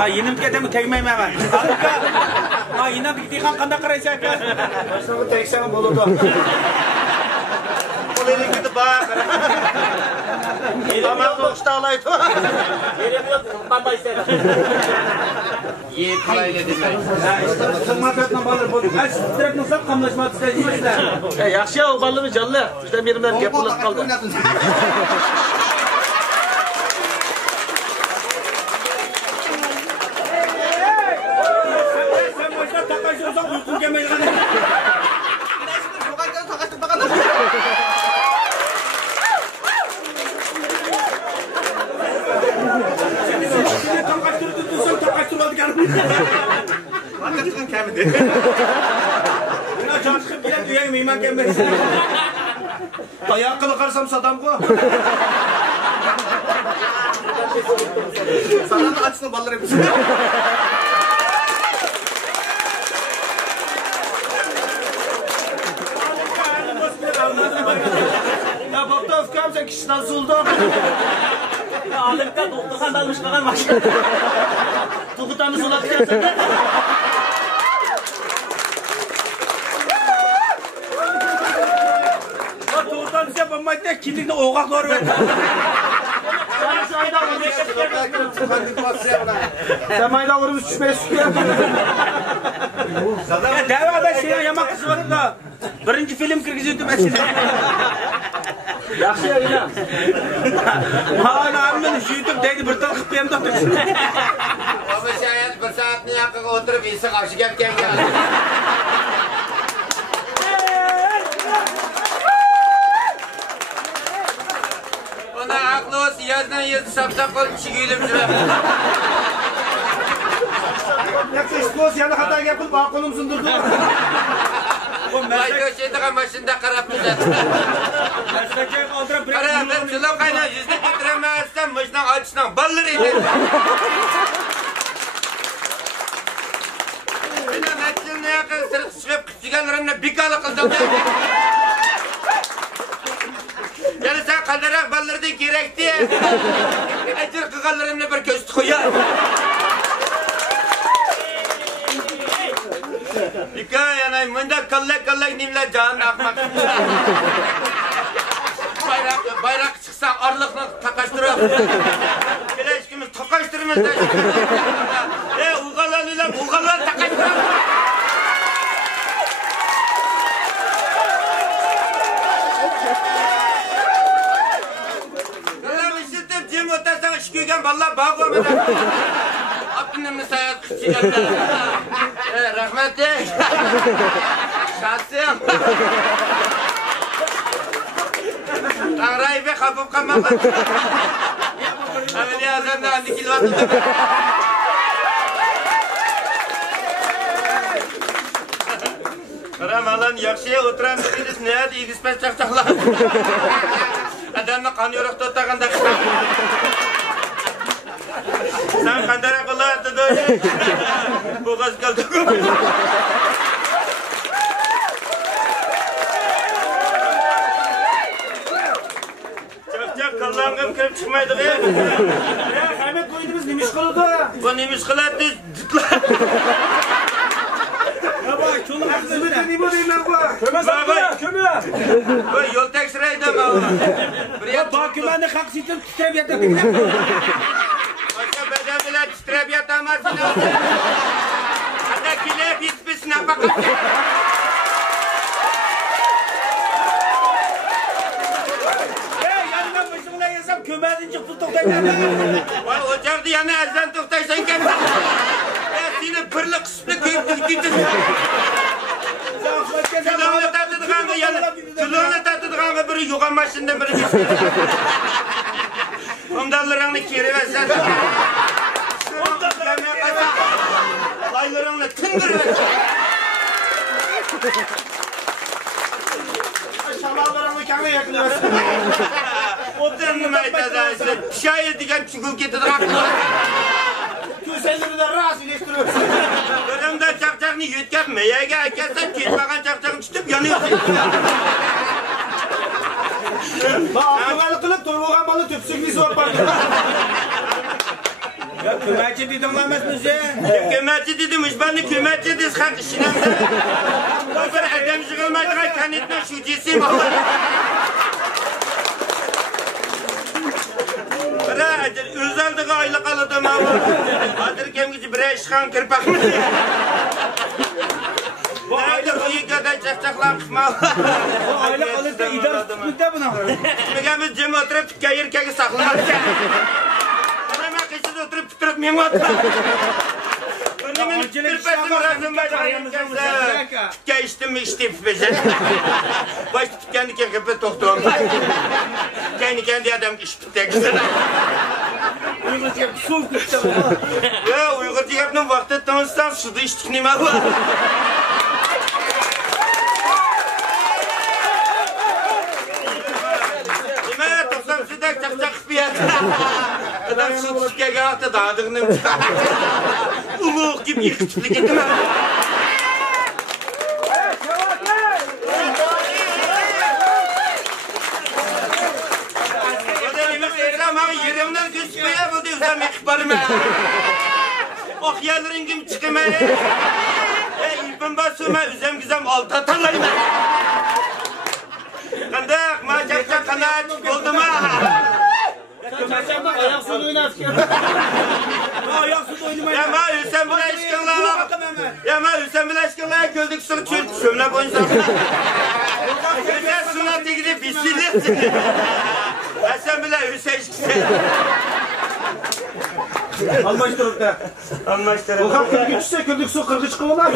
Ha yenim ketemi tegmeyme ben. Ha yine bir dikan kanda karayacak ya. Sana teksen buludu. Koleli gidip bak. Tamam boşta alaydı. Yerim yok, kanda istedim. Ye parayla demek. Tırmakatla balır bu. Her direkt nasıl kamlaşmak istediğinizler. Yaxşı ya o balını canlı. İşte benim gap bulak kaldı. Sen başta takışırsan uygun gelmeyi kadar. Takıştırmadı gelmeyi. Hakikaten kemidi. Buna çalışıp bile düğen miyman gelmeyi. Dayak kılıkarsam sadam ko. Sana da açsın balları yapıyorsun. Ya bakta öfkem sen kişiden suldu. Alimden doktordan dalmış kalan var. Tuğutanı sulatken sen de. Tuğutan size bombayla kilidini oğak doğru ver. Sen mayla vurmuş düşmeye sütüyor. Devada şey yamak kızı var da. Birinci film kırgızıydı mesela. Yaxşı ya ilan. Hala ammen YouTube deydi bir tal kıpıyam da otursun. Ama şayet bir saatini yakın oturup iyisi karşı gelken geldi. Ona aklı olsun yazdan yazı sapsak olmuş gülüm şuna. Yaxşı istiyoruz yana hata yapıp balkonum sundurdu. Vay köşede başında karapmışlar. Karapım çılak kaynağı yüzde getiremezsem başından açından balır eder. Bina metçilini yakın sırık çıkıp küçügenlerimle bir kalı kıldım. Yani sen kaldırak balları da gerekti. Ecir kıkallarımla bir köştü koyar. Dikkat yanay mında kallak nimle canın akmak. Bayrak çıksa arlıkla takaştırır. Bileşkimiz takaştırmaz da. Uğalanlar takaştırır. Allah'ım işittim cim otarsan şükürgen vallahi bağ koymadan. Abdünümünü sayat küçüğen. Rahmetli. Şahsım. Tanrı'yı be kapıp kalmamak. Ameli Azam'da andi kilvatı da. Ramalan yakşıya oturan biriniz ne hadi ilgispes çakçaklar. Adamla kan yorak tutağında. Sen kandara kulağı da öyle. Boğaz kaldı. Çak kallanğım kırıp çıkmaydı be. Ya Ahmet koydunuz neymiş kılıdı? Bu neymiş kılattı? Ya bak çoluk haksızlığı Ne bu değil lan bu? Köme saklı köme. Bu yol tekşireydi ama. Ya bak güvenli haksızlığı titrep yatak. Başka beden bile titrep yatamazsın. Hatta kilep hiçbirine bakın. Kömezin çıktı toktayla. Vay ocağı yanı ezden toktaysan kendin. Ya seni pırlı kısmını köyüp gittin. Tülüğünü tatlıdığanı yanı. Tülüğünü tatlıdığanı biri yuğan başından biri geçti. Omdallarını kiri versen. Omdallarını kasa. Laylarını tıngır versen. Şamallarını kâme yakılıyorsun. Oturun aytadaysın. Şayet diken çıkıp getir aklı. Köselleri de rahatsız iyileştiriyorsun. Kırımda çakçakını yütkep meyege ekersen ketbakan çakçakını tutup yanıyorsun. Bak akıllı kılıp toyuğan balı tüpsük bir zor parça. Ya Köməkçi dedim lan məsələn. Köməkçi dedim, ben köməkçi dedim, xalq işinə. O bir adam yığılmaydığı kanıtın şucusuyum. Özəldiği aylık aladım ama. Adır kemgici bir eşkan kırpak mı? Nerede bu kadar çakçaklar kısmalı? O aylık alır da idare tutmuşda buna. Megamiz cem oturup tükke yirkeki saklamak. Bana kışız oturup tuturup miyim oturup. Önümün kırpasım razım başka yirkesi. Tükke içtim mi içtim beşen. Başta tükkendi kırpı toktuğum. Kendi adam içtim tek. Uygurca su kıpta. Ya Uygurca yaptığım vakti tanışsan suda içtik neyim abi. Sıdak çakçak fiyat. Adam şu tükke gağıtı dağıdığını uluğ gibi yıkıçlı gittim. O da neymiş Erzam abi yerimden gözükmeye bu diyorsam ekbarım. Ok yerlerin gibi çıkıma. İlpin basıma üzem güzem altı atarlayım. Kandak ma çakçak kanat oldu mu? Çarşamba ayak suyu oynasın. Ayak su oynamaya. Ya ma Hüseyin bile eşkınlığa. Ya ma Hüseyin bile eşkınlığa gördük sık çürük şömle boyunca. Hüseyin sunatı gidip bisilir. Hüseyin bile Hüseyin eşkisi. Almıştırıp da. Anlaştırın. O kadar güçse kördük su kırgıç kıvılar.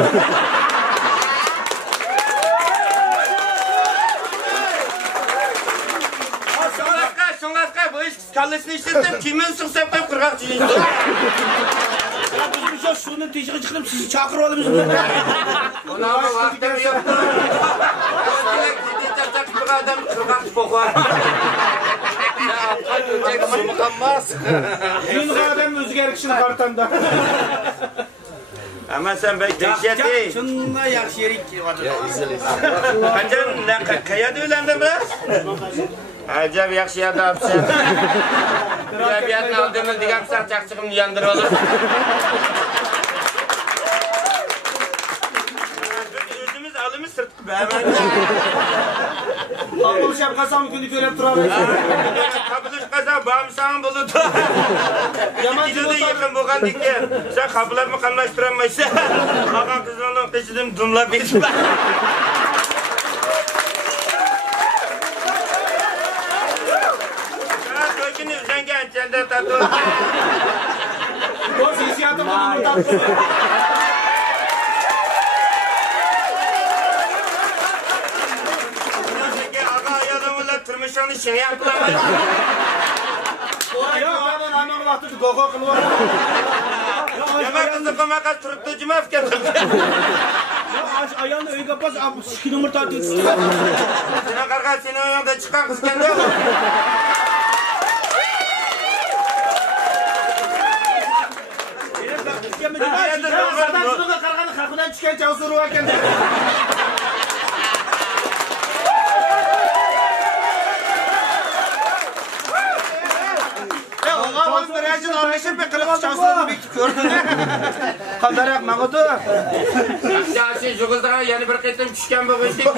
Bu iş kallesini işlettim, kimin sıksam koyup kırgak çiğneyim. Ya biz bir şey suyunun teşhiri çıkıp sizi çakıralım bizim. Ona ama vaktim yok. Ciddi çarçak bir adam kırgak çıpoklar. Ya aptal ölecek su mu kanmaz? Yunus adam özgür kişinin kartanda. Ama sen belki dehşet değil. Şununla yaxşı yerik ki. Hacım kayada öylendin mi? Acaba yaxşı yada apsın. Rabiyatını aldığımız digam sarçakçıkımı yandır olur. Özümüz alımız sırtı be. Kapılış yapkasam günü görüp durarız. Kapılış kazan bağımsağın buludu. Gidiyordu yakın boğan dikken. Sen kapılar mı kanlaştıramaysa. Ağam kızının kışıdım dumla bir. Kökünü üzenge entende tatlı. O sesiyatı bunu burada. Ağa ayadımıyla tırmışanı şey yapılamaz. Ya ben anam vaxtı gogo kılvar. Yemek kızı komakas turuptu cuma fikirdim. Ya ayağını öyle kapas, sikini mırta atıyorsun. Sine karga seni o yanda çıkan kız kendi yok. Zaten şunu karganı kalkıdan çıkan çavsuru varken. Ağam birazcık anlaşıp bir kılık çavsuru bir gördün. Kadar yapma kutu. Ya şey şu kızlara yeni bir kıytım düşken bu kıştık.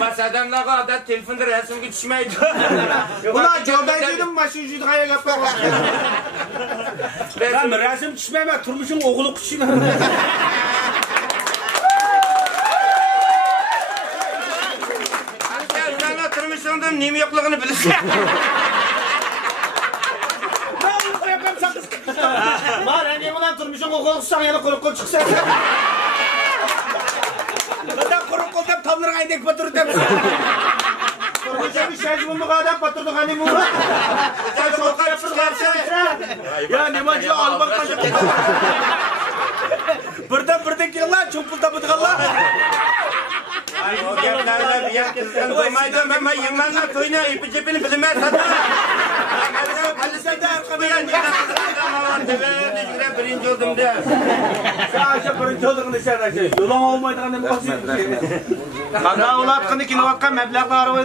Bas adamlarga adet telefonda resimgi düşmeydi. Ulan jobancıydım başı yüzüydü kaya kapı. Ben resim düşmeyeme, turmuşun oğlu kuşuyla. Sen oturmuşsundan neyim yokluğunu bilirsin. Var hani ulan durmuşum o kol tutsan yana kol kol çıksa. Zaten kuru kol dem tanrığa indek batırı dem. Durmuşum bir şey bulmak adam batırdık hani bu. Sen sokağa yapırlarsa. Ya nemancı almak kaçıp. Birden kirler çumpulda bıdıkallar. O genlerle bir yer kızgın koymaydı ama yemenle toyuna ipi cebini bilmez hatta. Halisede arkadayan yine kızgın birinci oldum de. Sadece birinci olduğunu sen de yolan olmaydı ne bahsediyorsun? Kada ulat kını kilovatka meblağ araba.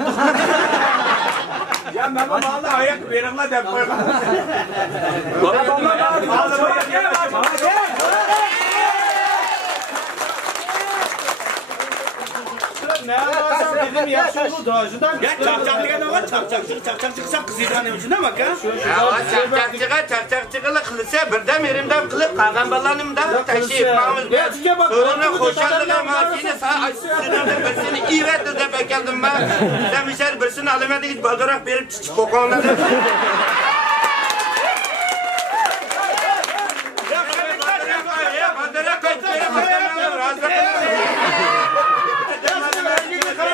Ya ben vallahi ayak verimle de koyma. Ne yaparsam dedim yaxşı oldu acıdan. Ya çapçaklığa ne var? Çapçakçıksa kızıydan ucuna bak ha. Ya o çapçakçıqılı qilsa birden erimden qilib qalgan balanımdan taşıyıp mağımız. Sonra hoşallığa masini sınırda birisini ivettir dep ekeldim ben. Demişler birisini alamadı git baldırak berip çiçik kokonladı.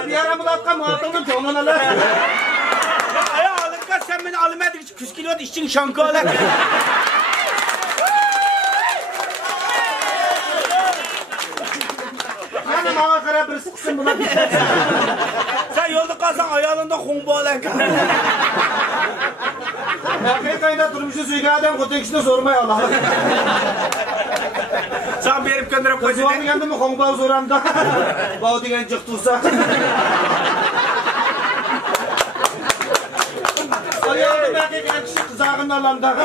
Yaramı atkan muhatabın tonuna. Ya alırken sen beni alamadı git küskülüyordu işçin şankı alak. Hani bana kara birisi kısım buna bir Sen yolda kalsan ayağında kumbu alak. Hakikaten durmuşu suyga adam kotekişine sormaya Allah. Sen berip gönderip koydun. Kızıvan geldi mi kongbağ zoramda. Bağ diyen çıktıysa. Ayağımda belki kişi kızağın alanda.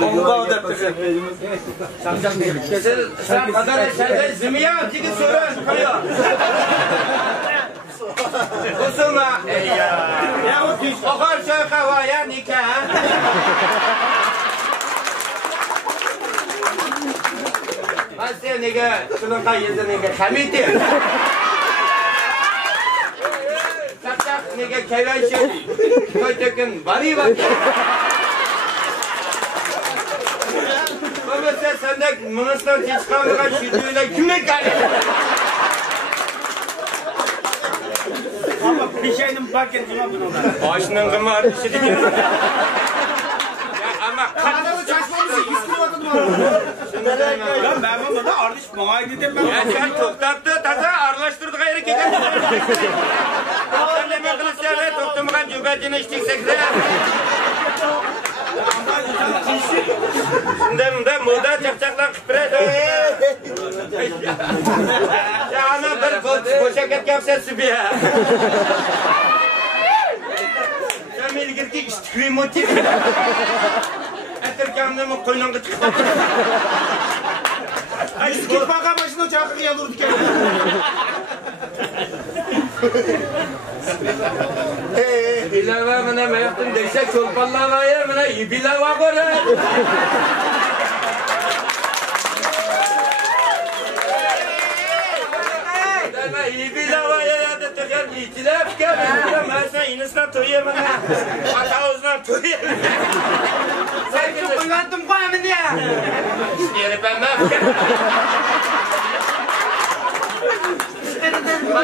Kongbağ da Sen kadar eşerde zimiye antiki soran kaya. Kusuma. Ya o düş. Okar şu havaya nikah. Masya nega şunun kayısı nega hamiti. Çak nega kayvanşı. Koytekin bari bak. Babası sende mınıstan çıkan şidüyle kimle kaydı? Ama bir şeyin paketine bunu. Başının kımı artışı diyor. Ya ama Adamı çaşmamışsın. 100 kilo atın Ya ben burada arış bana gidip ben. ya sen toktaptı taza arlaştırdık ayrı keken. Sen de mi kılıçlar ve toktumakan cübacını içtiksek de. Şimdi de muda çakçaklar kıpret. Ya ana bir boşaket yapsa sübiye. Sen beni girdi işte motiv. Etirkamda koynumda çıktı. Ay git baka başına çakık yalırdık ya. Bilava mana mayaptın desek çolpallava ya mana bilava kore. Dana bilava ya da teker içilap gel. Masa inisna toya mana. Ata uzna toya. Sen ki koyuyorum koyamın diye. Yeri ben ne?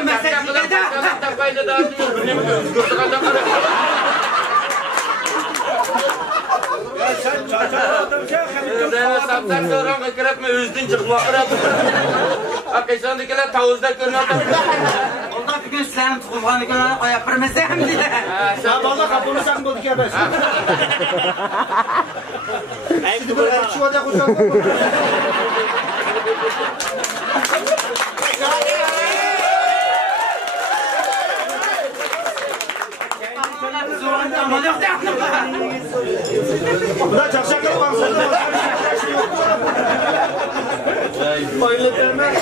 Mesaj gidecek. Tapayla da ne mi Ya sen çarçaladın şey ben sapsak sonra kırıp mı üzdün çıkma kırıp. Akışandakiler tavuzda görünüyor. Ondan bir gün sen tuğulğanı görünüyor koyapırmazsam diye. Ya valla kapını sakın bulduk ya ben. Şimdi bir erkek olacak uçak mı? Bu da çakşaklı baksana. Bayılıp verme.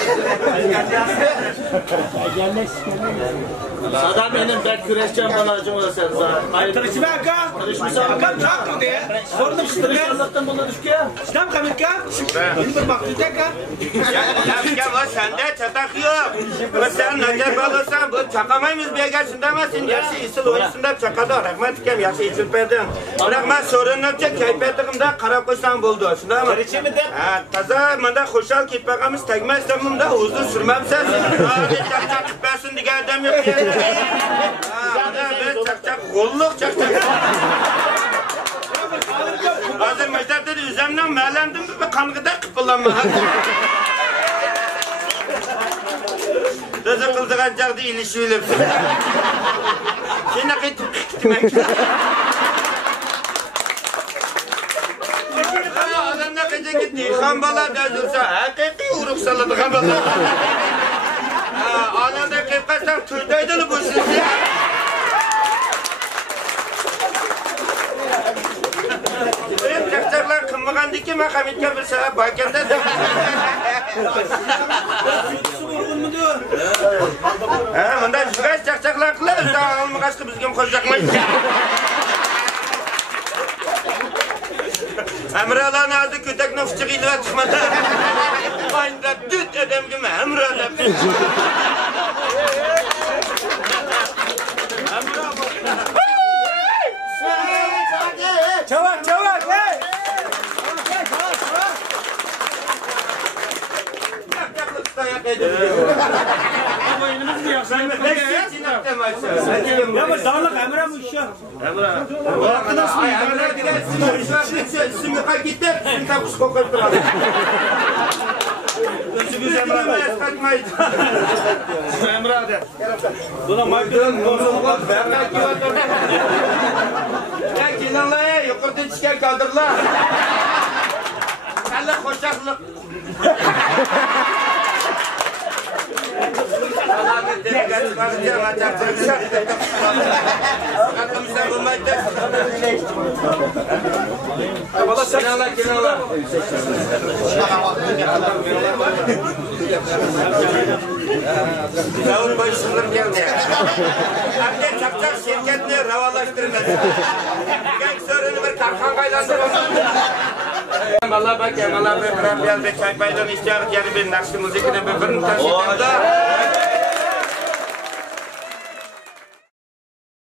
Sadam benim ben güreşeceğim balacım ola sen zaten. Tanışma aka. Tanışmışsam. Aka çak diye. Sordum işte. Ben anlattım buna düşkü. Ştam kamika. Bir baktı aka. Ya sende çatak yok. Sen nazar balırsan bu çakamayız bir gelsin demesin. Gerçi isil oyusunda çakada rahmet ikem yaxşı isil perdin. Rahmet sorun öpçe kayfettiğimde kara koşan buldu. Şunda mı? Taza manda hoşal kitpağımız tegmezsem bunda uzun sürmem sen. Çak çak kıtmasın diye adam yok. Çak çak golluk çak çak. Hazır mecliste de üzerinden meğlendim ve kanıda kıpılanma. Dözü kıldığın çağda ilişiyle. Şimdi kıtmak. Adamda kaça gitti. Kambala dözülse hakiki uruk saladı kambala. Ananda kıpkaçtan tüydeydi bu sizi. Bilgandiki men Hamidga bir sabab bor ekanda. Ha, bunda shug'ay chaqchaqlar qilib, olmag'achqi bizga ham qo'shaqmaydi. Amralarni aldi ko'takni uchiga ilib chiqmadi. Aynda dut odamga amra deb. Çavak, çavak, hey! Ya bu dağlık Emre bu işe. Buna Michael'ın bozulma var. Ya kelinlar ya, yuqoridan tushgan kadrlar. Hali qo'shaqliq. Salamat delegatsiya barcha majlislar. Qatnashgan bo'lmaydi. Bola kelinlar. Davul boysunlar geldi. Anne çapçak şirketini ravalaştırmaz. Genç sorunu bir karkan kaylandırmaz. Vallahi bak ya, vallahi bir çay baylan istiyoruz, yani bir nakşi müzikine bir taşıyacağım da.